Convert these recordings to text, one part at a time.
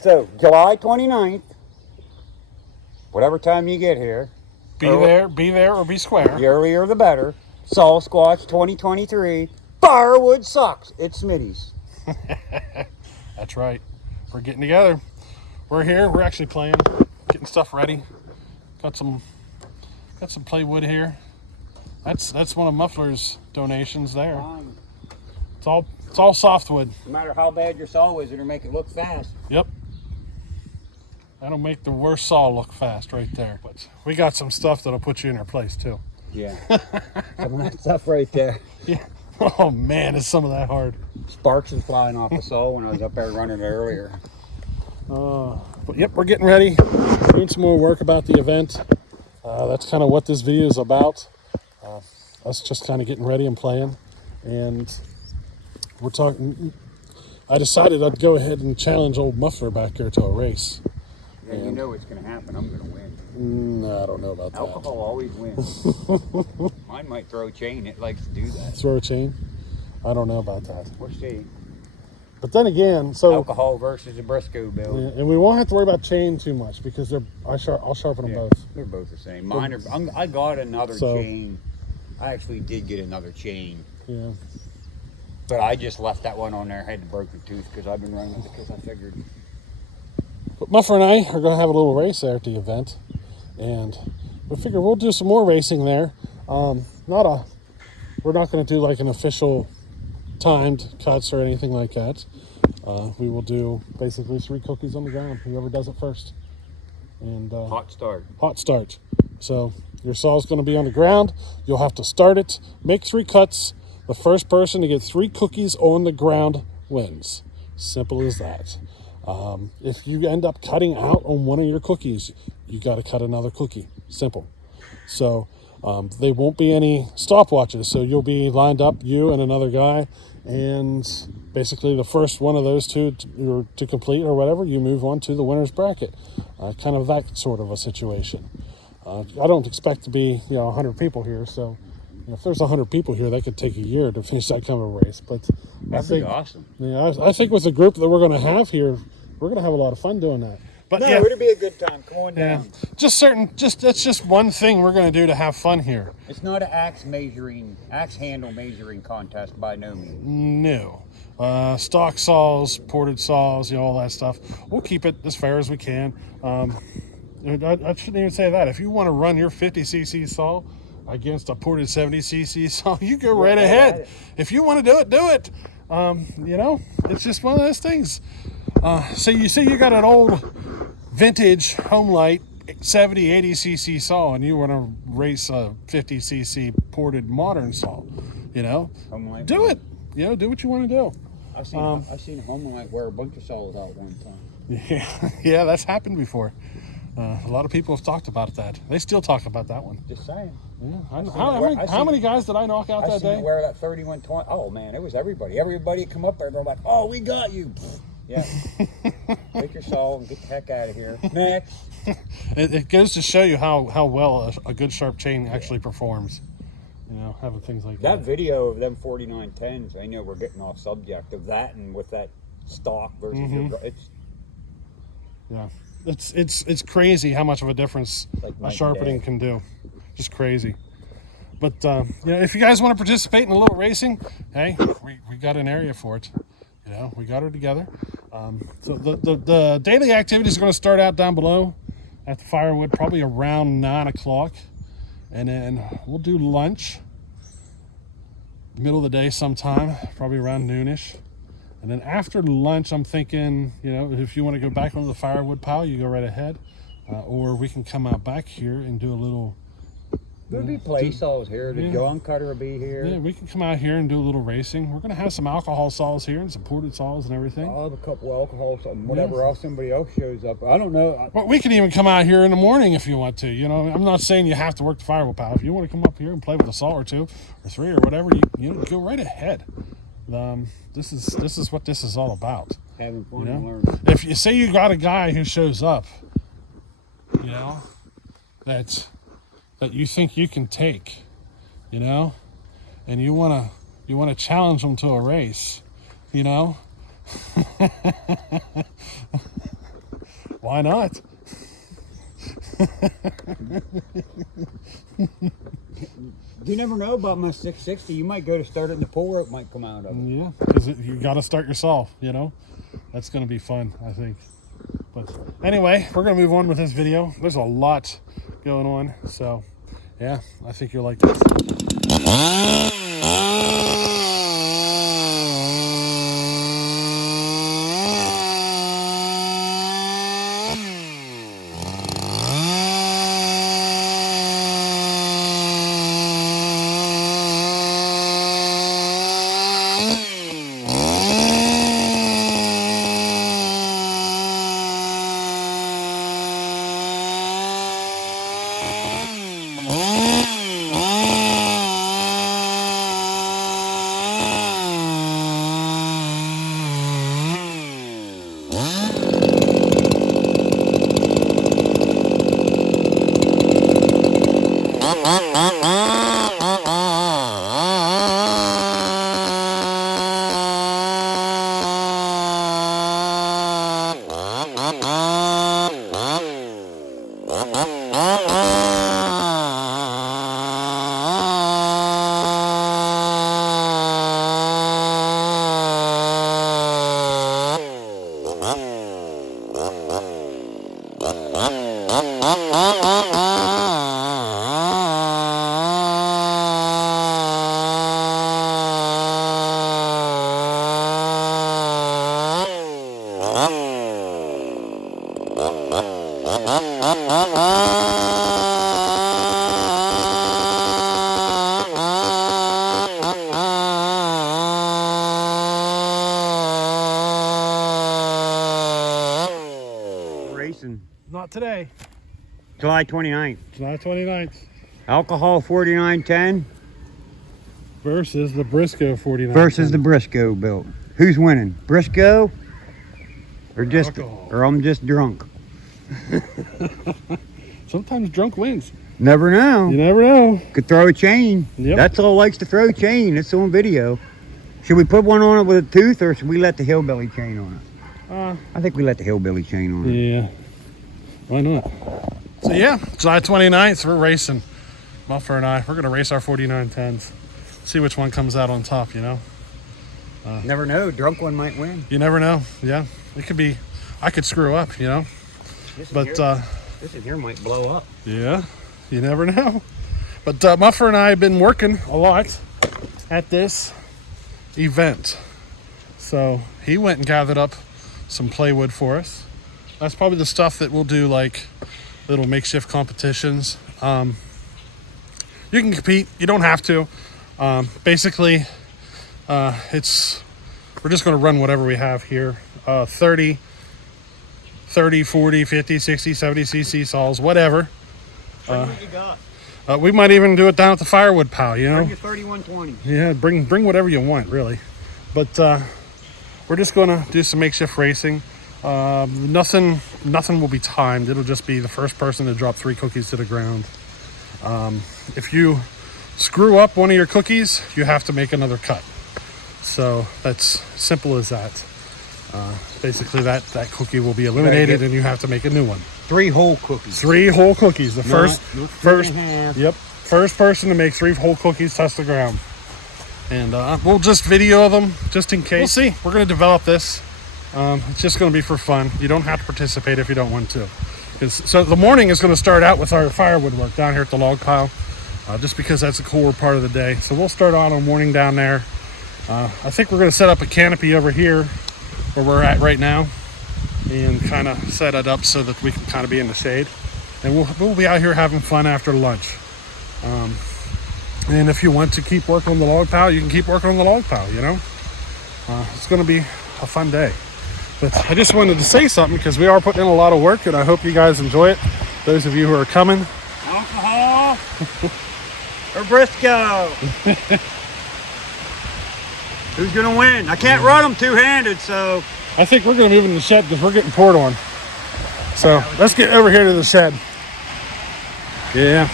So, July 29th, whatever time you get here. Be there or be square. The earlier the better. Saw Squatch 2023. Firewood sucks. It's Smitty's. That's right. We're getting together. We're here. We're actually playing, getting stuff ready. Got some plywood here. That's one of Muffler's donations there. Fine. It's all softwood. No matter how bad your saw is, it'll make it look fast. Yep. That'll make the worst saw look fast right there. But we got some stuff that'll put you in your place too. Yeah. Some of that stuff right there. Yeah. Oh man, is some of that hard. Sparks is flying off the saw when I was up there running it earlier. But yep, we're getting ready. Doing some more work about the event. That's kind of what this video is about. Us just kind of getting ready and playing. And we're talking. I decided I'd go ahead and challenge old Muffler back here to a race. Yeah, you know what's going to happen. I'm going to win. No, I don't know about that. Alcohol always wins. Mine might throw a chain. It likes to do that. Throw a chain? I don't know about that. We'll see. But then again, so alcohol versus a Brisco build. Yeah, and we won't have to worry about chain too much because I'll sharpen them both. They're both the same. Mine are. I got another chain. I actually did get another chain. Yeah. But I just left that one on there. I had the broken tooth because I've been running it because I figured. But Muffler and I are going to have a little race there at the event, and we figure we'll do some more racing there. We're not going to do like an official timed cuts or anything like that. We will do basically 3 cookies on the ground. Whoever does it first. And hot start. Hot start. So your saw's going to be on the ground. You'll have to start it, make 3 cuts. The first person to get 3 cookies on the ground wins. Simple as that. If you end up cutting out on one of your cookies, you got to cut another cookie. Simple. So there won't be any stopwatches. So you'll be lined up, you and another guy, and basically the first one of those two to complete or whatever, you move on to the winner's bracket. Kind of that sort of a situation. I don't expect to be 100 people here, so if there's 100 people here, that could take a year to finish that kind of race. But that'd be awesome. Yeah, I think with the group that we're going to have here, we're going to have a lot of fun doing that. But yeah, it'll be a good time. Come on down. That's just one thing we're going to do to have fun here. It's not an axe handle measuring contest by no means. No. Stock saws, ported saws, all that stuff. We'll keep it as fair as we can. I shouldn't even say that. If you want to run your 50cc saw against a ported 70cc saw, you go right ahead. If you want to do it. It's just one of those things. So you see you got an old vintage Homelight 70, 80cc saw, and you want to race a 50cc ported modern saw, Homelight. Do it. Do what you want to do. I've seen Homelight wear a bunch of saws out one time. Yeah, that's happened before. A lot of people have talked about that. They still talk about that one. Just saying. Yeah. How many guys did I knock out that day? I wear that 3120. Oh man, it was everybody. Everybody come up there. They're like, "Oh, we got you." Yeah. Take your saw and get the heck out of here. Next. It goes to show you how well a good sharp chain actually performs. Having things like that. That video of them 4910s, I know we're getting off subject of that, and with that stock versus it's crazy how much of a difference a sharpening can do. Just crazy. But if you guys want to participate in a little racing, hey, we got an area for it. We got her together. So the daily activities are going to start out down below at the firewood, probably around 9 o'clock. And then we'll do lunch, middle of the day sometime, probably around noonish. And then after lunch, I'm thinking, if you want to go back onto the firewood pile, you go right ahead. Or we can come out back here and do a little... There'll be play saws here. The John Cutter will be here. Yeah, we can come out here and do a little racing. We're going to have some alcohol saws here and some ported saws and everything. I'll have a couple of alcohol saws, whatever else somebody else shows up. I don't know. Well, we can even come out here in the morning if you want to. I'm not saying you have to work the firewood pile. If you want to come up here and play with a saw or 2 or 3 or whatever, you go right ahead. This is what this is all about. Having fun and learning. If you say you got a guy who shows up, that you think you can take, and you want to challenge them to a race, Why not? You never know about my 660. You might go to start it in the pull rope might come out of it. Yeah, because you got to start yourself, you know? That's going to be fun, I think. But anyway, we're going to move on with this video. There's a lot going on. So, yeah, I think you'll like this. Racing. Not today. July 29th. July 29th. Alcohol 4910 Versus the Brisco 49. versus the Brisco built. Who's winning? Brisco or just Alcohol. or I'm just drunk? Sometimes drunk wins. Never know. You never know. Could throw a chain. Yep. That's all likes to throw chain. It's on video. Should we put one on it with a tooth or should we let the hillbilly chain on it? I think we let the hillbilly chain on it. Yeah. Why not? So yeah, July 29th, we're racing. Muffer and I, we're gonna race our 4910s. See which one comes out on top, you know? Never know. Drunk one might win. You never know. Yeah. It could be, I could screw up, you know? But This in here might blow up. yeah, you never know. But Muffer and I have been working a lot at this event. So he went and gathered up some plywood for us. That's probably the stuff that we'll do, like little makeshift competitions. You can compete, you don't have to. Basically, we're just going to run whatever we have here. 30, 40, 50, 60, 70 cc saws, whatever. Bring what you got. We might even do it down at the firewood pile, you know? Bring your 3120. Yeah, bring whatever you want, really. But we're just going to do some makeshift racing. Nothing will be timed. It'll just be the first person to drop 3 cookies to the ground. If you screw up one of your cookies, you have to make another cut. So that's simple as that. Basically, that cookie will be eliminated, and you have to make a new one. 3 whole cookies. 3 whole cookies. The first, half. yep, first person to make 3 whole cookies touch the ground. And we'll just video them just in case. We'll see. We're going to develop this. It's just going to be for fun. You don't have to participate if you don't want to. So the morning is going to start out with our firewood work down here at the log pile, just because that's a cooler part of the day. So we'll start out on morning down there. I think we're going to set up a canopy over here where we're at right now and kind of set it up so that we can kind of be in the shade. And we'll be out here having fun after lunch. And if you want to keep working on the log pile, you can keep working on the log pile, you know? It's going to be a fun day. But I just wanted to say something because we are putting in a lot of work and I hope you guys enjoy it. Those of you who are coming. Alcohol or Brisco? Who's going to win? I can't run them two-handed, so... I think we're going to move in the shed because we're getting poured on. So let's get over here to the shed. Yeah.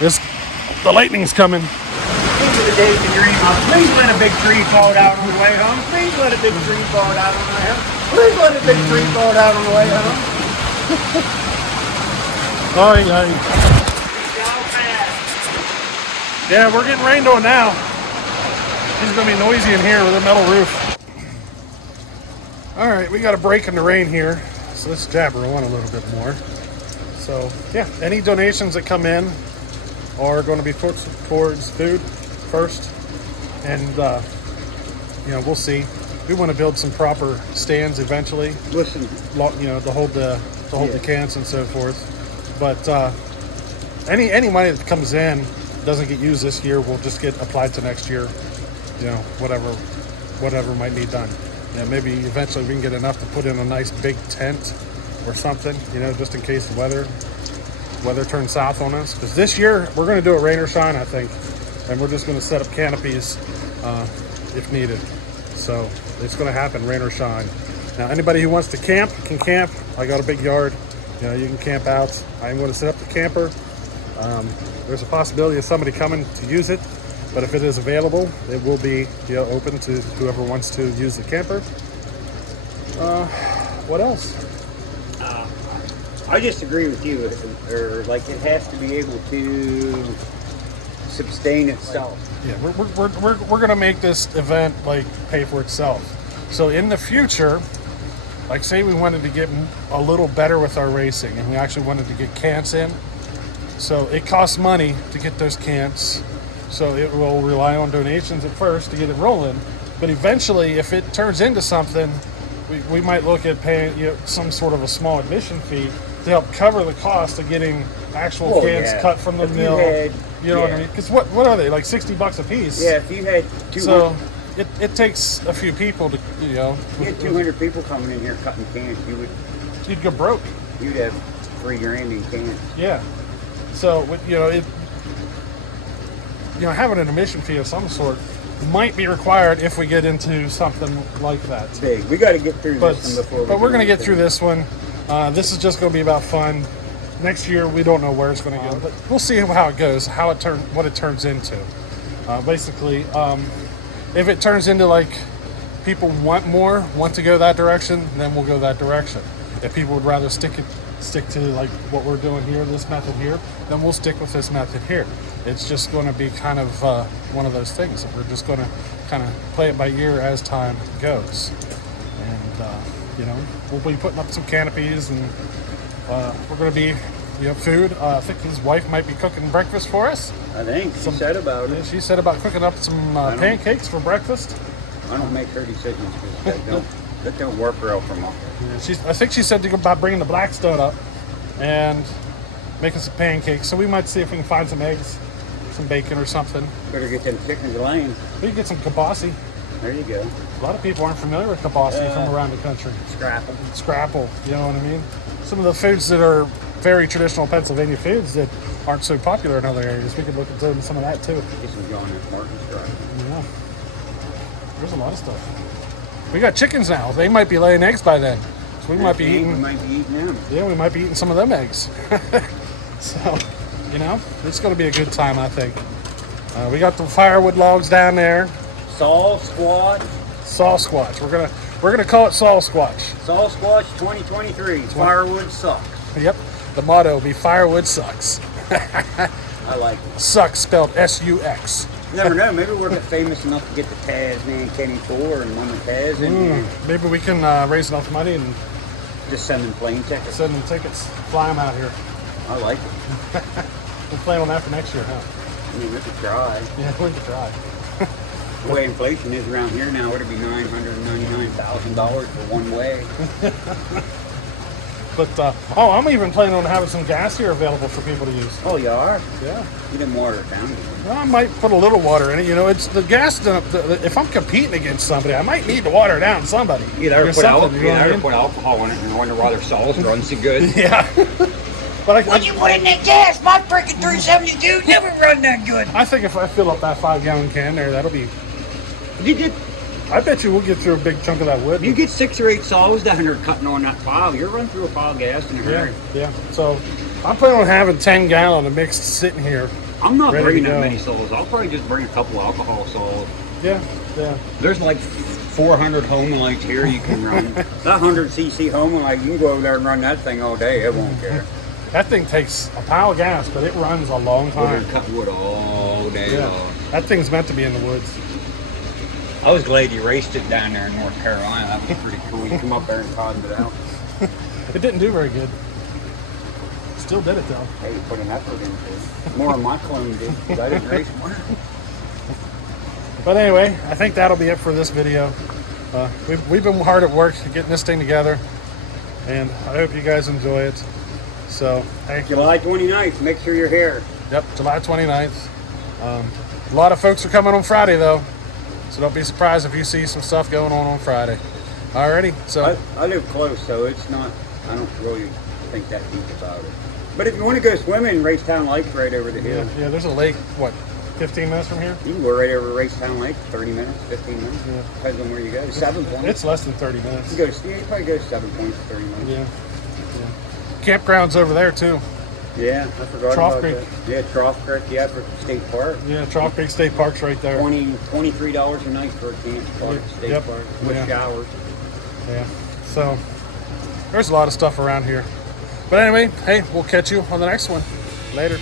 The lightning's coming. These are the days to dream of. Please let a big tree fall down on the way home. Please let a big tree fall down on the way home. Please let a big tree fall down on the way home. Oh, yeah. Yeah, we're getting rained on now. It's gonna be noisy in here with a metal roof. All right, we got a break in the rain here, so let's jabber on a little bit more. So yeah, any donations that come in are going to be put towards food first, and we'll see. We want to build some proper stands eventually. Listen, to hold the cans and so forth. But any money that comes in doesn't get used this year will just get applied to next year. Whatever might be done. Maybe eventually we can get enough to put in a nice big tent or something. Just in case the weather turns south on us. Because this year we're going to do it rain or shine, I think, and we're just going to set up canopies if needed. So it's going to happen, rain or shine. Now, anybody who wants to camp can camp. I got a big yard. You can camp out. I'm going to set up the camper. There's a possibility of somebody coming to use it, but if it is available, it will be open to whoever wants to use the camper. What else? I just agree with you. Or like it has to be able to sustain itself. Yeah, we're gonna make this event like pay for itself. So in the future, like say we wanted to get a little better with our racing, and we actually wanted to get cans in. So it costs money to get those cans. So it will rely on donations at first to get it rolling. But eventually, if it turns into something, we might look at paying some sort of a small admission fee to help cover the cost of getting actual cans cut from the mill. You know what I mean? Because what are they, like $60 a piece? Yeah, if you had 200... So it takes a few people to, you had 200 people coming in here cutting cans, you'd go broke. You'd have $3,000 in cans. Yeah. So, having an admission fee of some sort might be required if we get into something like that. Big. We got to get through this one before. But we're going to get through this one. This is just going to be about fun. Next year, we don't know where it's going to go, but we'll see how it goes, what it turns into. Basically, if it turns into like people want to go that direction, then we'll go that direction. If people would rather stick to like what we're doing here, this method here, then we'll stick with this method here. It's just going to be kind of one of those things. We're just going to kind of play it by ear as time goes. And, we'll be putting up some canopies, and we're going to be, food. I think his wife might be cooking breakfast for us. I think she said about it. She said about cooking up some pancakes for breakfast. I don't make her decisions because that don't work real for me. Yeah, I think she said about bringing the Blackstone up and making some pancakes. So we might see if we can find some eggs, some bacon or something. Better get them chickens laying. We can get some kibasi. There you go. A lot of people aren't familiar with kibasi from around the country. Scrapple, you know what I mean? Some of the foods that are very traditional Pennsylvania foods that aren't so popular in other areas. We could look at doing some of that too. Get some John and Martin's scrapple. Yeah. There's a lot of stuff. We got chickens now. They might be laying eggs by then. So we might be eating them. Yeah, we might be eating some of them eggs. So, it's going to be a good time, I think. We got the firewood logs down there. Saw Squatch. We're gonna call it Saw Squatch. Saw Squatch 2023. Firewood sucks. Yep. The motto will be firewood sucks. I like it. Sucks spelled S-U-X. You never know. Maybe we'll get famous enough to get the Taz, man, Kenny 4 and one of Taz in here. Maybe we can raise enough money and just send them plane tickets. Fly them out here. I like it. We'll plan on that for next year, huh? I mean, we could try. Yeah, we could try. The way inflation is around here now, it'd be $999,000 for one way. But, I'm even planning on having some gas here available for people to use. Oh, you are? Yeah. You didn't water it down, did you? Well, I might put a little water in it. It's the gas. If I'm competing against somebody, I might need to water it down somebody. You either put alcohol in it and wonder why their sauce runs so good. Yeah. But What'd you put in that gas? My freaking 372 never run that good. I think if I fill up that 5-gallon can there, that'll be... I bet you we'll get through a big chunk of that wood. You get 6 or 8 saws down there cutting on that pile. You're running through a pile of gas in a hurry. Yeah. So I'm planning on having 10-gallon of mixed sitting here. I'm not bringing that many saws. I'll probably just bring a couple alcohol saws. Yeah. There's like 4 400 Home Lights here you can run. That 100cc Home Light, you can go over there and run that thing all day. It won't care. That thing takes a pile of gas, but it runs a long We're time. gonna cut wood all day long. That thing's meant to be in the woods. I was glad you raced it down there in North Carolina. That was pretty cool. You come up there and cottoned it out. It didn't do very good. Still did it though. Hey, you put an effort into it. More than my clone did, because I didn't race one. But anyway, I think that'll be it for this video. We've been hard at work getting this thing together, and I hope you guys enjoy it. So, hey, July 29th, make sure you're here. yep, July 29th. A lot of folks are coming on Friday though, so don't be surprised if you see some stuff going on Friday. Alrighty, so I live close, so it's not, I don't really think that deep about it. But if you want to go swimming, Racetown Lake's right over the hill. yeah, there's a lake, what, 15 minutes from here? You can go right over Racetown Lake, 30 minutes, 15 minutes. Yeah. Depends on where you go. 7 points. It's less than 30 minutes. You probably go 7 points, 30 minutes. Yeah. Campground's over there too. Yeah, I forgot Trough about Creek. that. Yeah, Trough Creek, yeah, for State Park. Yeah, Trough Creek State Park's right there. $23 a night for a camp park, State Yep. Park, with Yeah. showers. Yeah. So there's a lot of stuff around here. But anyway, hey, we'll catch you on the next one. Later.